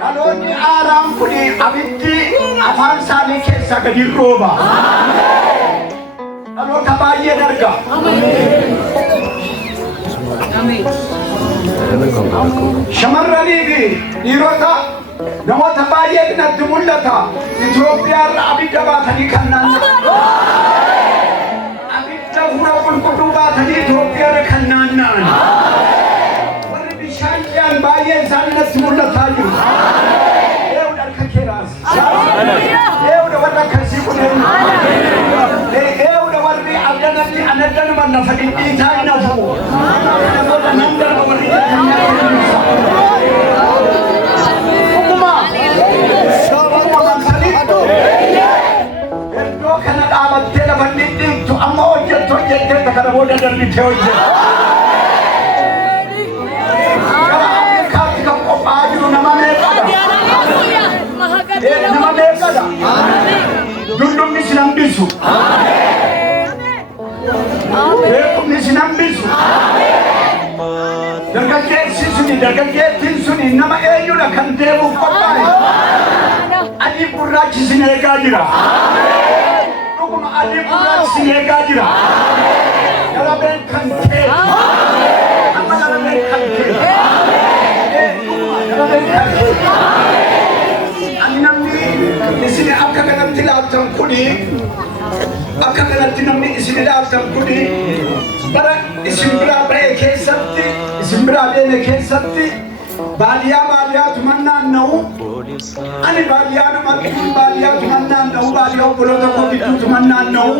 Dhaloonni aaraan kun abiddi afaan isaanii keessaa gadi rooba. Dhaloota baay'ee darga. Shamarranii fi dhiirota namoota baay'ee natti mul'ata. Itoophiyaarra abidda baatanii kan naanna'an. Abidda fuula qulqulluu baatanii Itoophiyaarra kan naanna'an. Shantian baay'ee isaanii natti mul'ataa jiru. Eewudha harka keeraas. Eewudha warra akkasii kunneen. Eewudha warri abdanatti anaddanuma lafa dhidhiitaa hin hafu. Namoota nan darba warri Dhuguma mansaliittu iddoo kana dhaabattee lafa dhidhiittu amma hojjettee kana booda darbitee hojjetta. Nama meeqadha? Dullumni si hambisu. Beekumni si hambisu. Dargaggeettiin suni nama eenyudha kan deemuuf qophaa'e. Adii gurraachi si eegaa jira. Dhuguma adii gurraachi si eegaa jira. Galabeen kan ta'e. Amma galabeen kan ta'e. Galabeen kan ta'e. Isini akka kanatti laaftan kuni akka kanatti namni isini laaftan kuni bara isin biraa ba'e keessatti isin biraa deeme keessatti baadiyyaa tumannaan na'u ani baadiyyaa tumannaan na'u baadiyyaa obboloota koo gidduu tumannaan na'u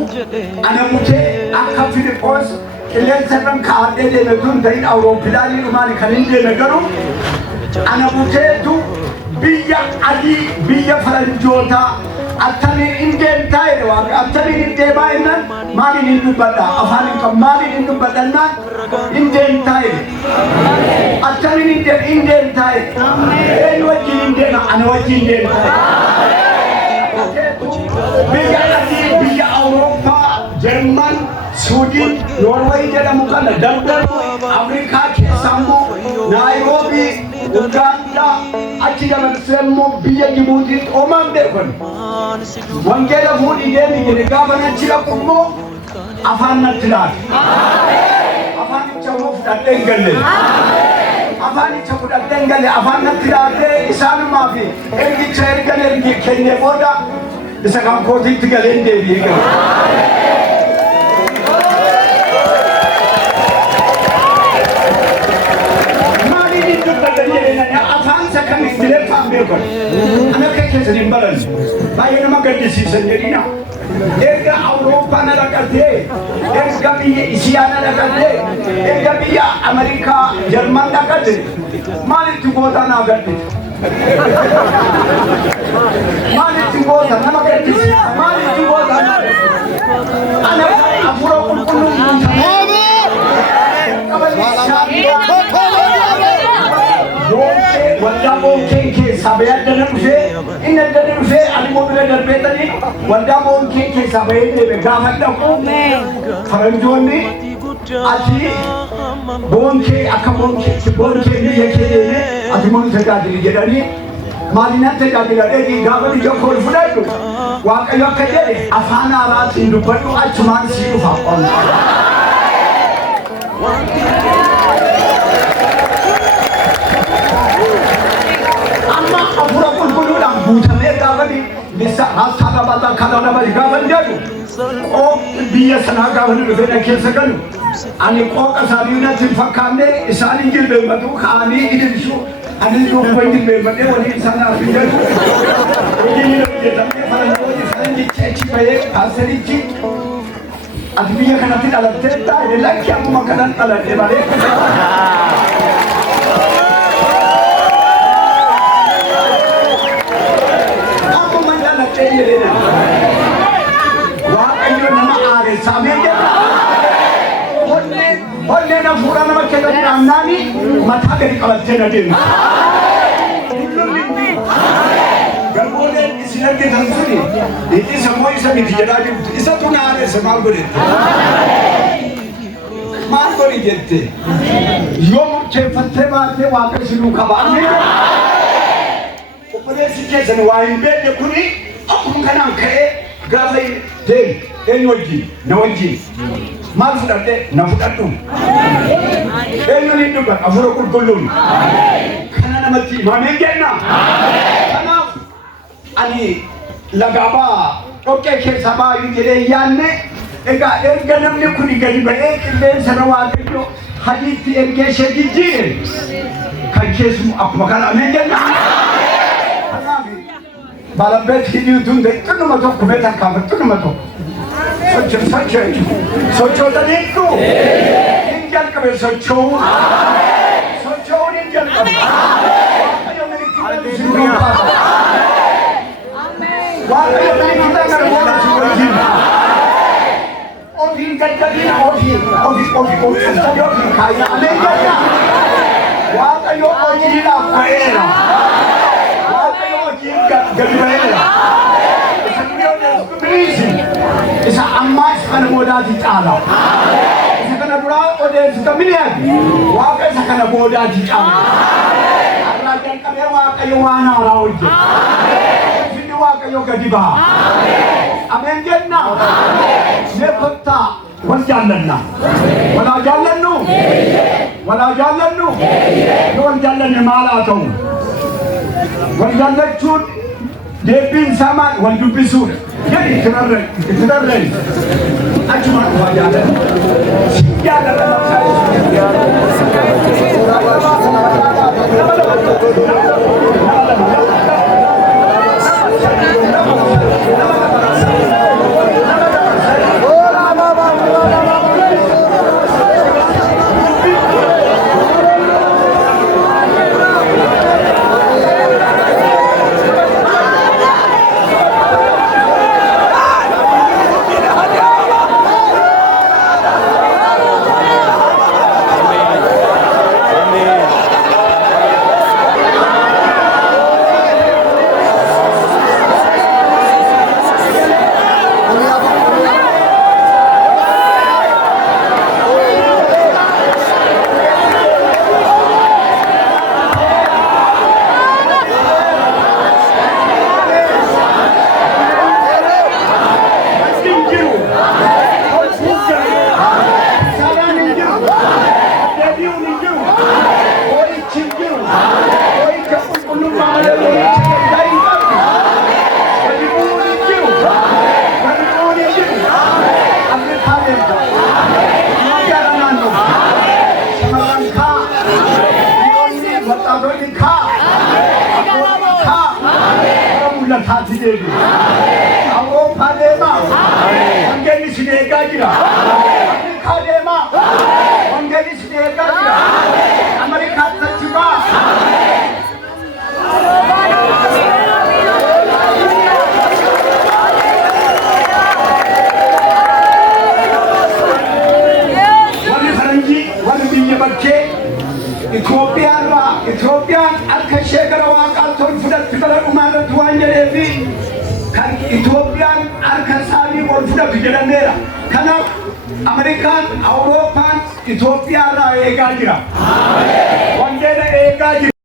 ana mutee akka Filiphos qilleensa irraan kaa'adhee deeme tun ta'in awuroopilaanii dhumaan kan hin deeme garuu ana muteetu biyya adii biyya faranjoota attamiin indeen taa'e waan attamiin indee baay'inaan maaliin hin dubbadha afaan hin qabu maaliin hin dubbadhannaan indeen taa'e attamiin indeen taa'e eenyu wajjin indeen ana wajjin indeen taa'e biyya adii biyya awurooppaa Jarman Suudiin Noorweey jedhamu kana dardarbu Afrikaa keessaa immoo Naayiroobii Ugaandaa achi dabarsee immoo biyya Jibuutii oomaan beekan. Wangeela fuudhii deemi jedhe gaafa nachi dhaqu immoo afaan natti laata. Afaanicha immoo fudhadhee hin galle. Afaanicha fudhadhee hin galle afaan natti laatee isaanumaa fi ergicha ergan ergi kenne booda isa kan kootiitti galee hin deebi'ee galle. Afaan sakkan istileeffaan beekan. Ana akka keessa hin baran. Baay'ee nama gaddisiisan jedhina. Erga Awurooppaa na dhaqatee, erga biyya Isiyaa na dhaqatee, erga biyya Ameerikaa Jarman dhaqate, maalitti goota naa gaddite? Maalitti goota nama gaddisiisa? Maalitti goota naa gaddite? Ana hafuura qulqulluun guutamee. Waldaa bonkeen keessaa bahee addana dhufee inni addana dhufee ani moobila darbeetanii waldaa bonkeen keessaa bahee deeme gaafa dhaqu faranjoonni ati bonkee akka bonkee biyya kee deeme ati moon tajaajili jedhanii maalinaan tajaajila dheedhii gaafa biyya kool fudhadhu Waaqayyo akka jedhe afaan haaraatiin dubbadhu achumaan sii dhufa qonna. Afura qulqulluudhaan guutamee gaafani bisa haastaa bataa kana nama gaafan jedhu biyya sanaa gaafani dhufee na keessa galu ani qooqa isaanii natti hin fakkaanne isaanii jilbeeffatu kaanii idilchu ani duuba jilbeeffatee walii isaanaaf hin jedhu hojiin hojjetamee faranjicha achi bahee paasterichi ati biyya kanatti dhalattee taa'e lakki ammuma kanan dhaladhe malee. Waaqayyo nama aareessamee jedha. Onneen hafuura nama keessatti naannaani mataa gadi qabattee na deemu. Garbooleen isin argitan suni inni sammuu isa miti jedhaa jirtu isatu na aareesse maal godhette? Maal godhi jette? Yoo bucheeffattee baatee waaqa isinuu qaba. Obboleessi keessan waa hin beekne kuni akkuma kanaan ka'ee gaafa deemu eenyu wajjin na wajjin maal fudhadhe na fudhadhu eenyu ni dhuga hafuura qulqulluun kana namatti himamee jenna. Kanaaf ani lagaabaa dhoqqee keessa baay'ee jedhee yaanne egaa erga namni kuni gadi ba'ee qilleensa na waaqayyo hadiitti ergee ishee jijjiire kan keessumu akkuma kana ameen jenna. Balabet hiduutuun tunuma tokko meetan kaafatu tunuma tokko sochootaniitu hin jalqabe socho'uun hin jalqabe waaqayyo milikiidhaan isin duubaata waaqayyo milikiidhaan gara booda isin wajjin ofiin gaddadiina ofiin kaayina ameen jenna. Waaqayyo hojiidhaaf ka'eera. Gabriela, isa amma isa kana boodaatii caala. Isa kana duraa odeessu kamiliyaati. Waaqa isa kana boodaatii caala. Har'aa jalqabee waaqayyo waan haaraa hojjeta. Finni waaqayyo gadi ba'a. Ameen jenna. Mee kottaa wal jaallanna. Walaa jaallannu. Walaa jaallannu. Yoo wal jaallanne maal haa ta'u? Wal jaallachuun deebiin samaan wal dubbisuudha. Jedhi itti rarra'e. Achumaan waa jaalladhu. Si jaalladha mul'ataatti deebi'e. Awurooppaa deemaa. Wangeelli isin eegaa jira. Afrikaa deemaa. Wangeelli isin eegaa jira. Ameerikaatti achi baa. Warri faranjii warri biyya bakkee Itoophiyaan akka ishee gara waaqaatti ol fudhattu gara dhumaarratti waan jedheefi kan Itoophiyaan harka isaanii ol fudhatu jedhameera. Kanaaf Ameerikaan, Awurooppaan Itoophiyaarraa eegaa jira. Wangeela eegaa jira.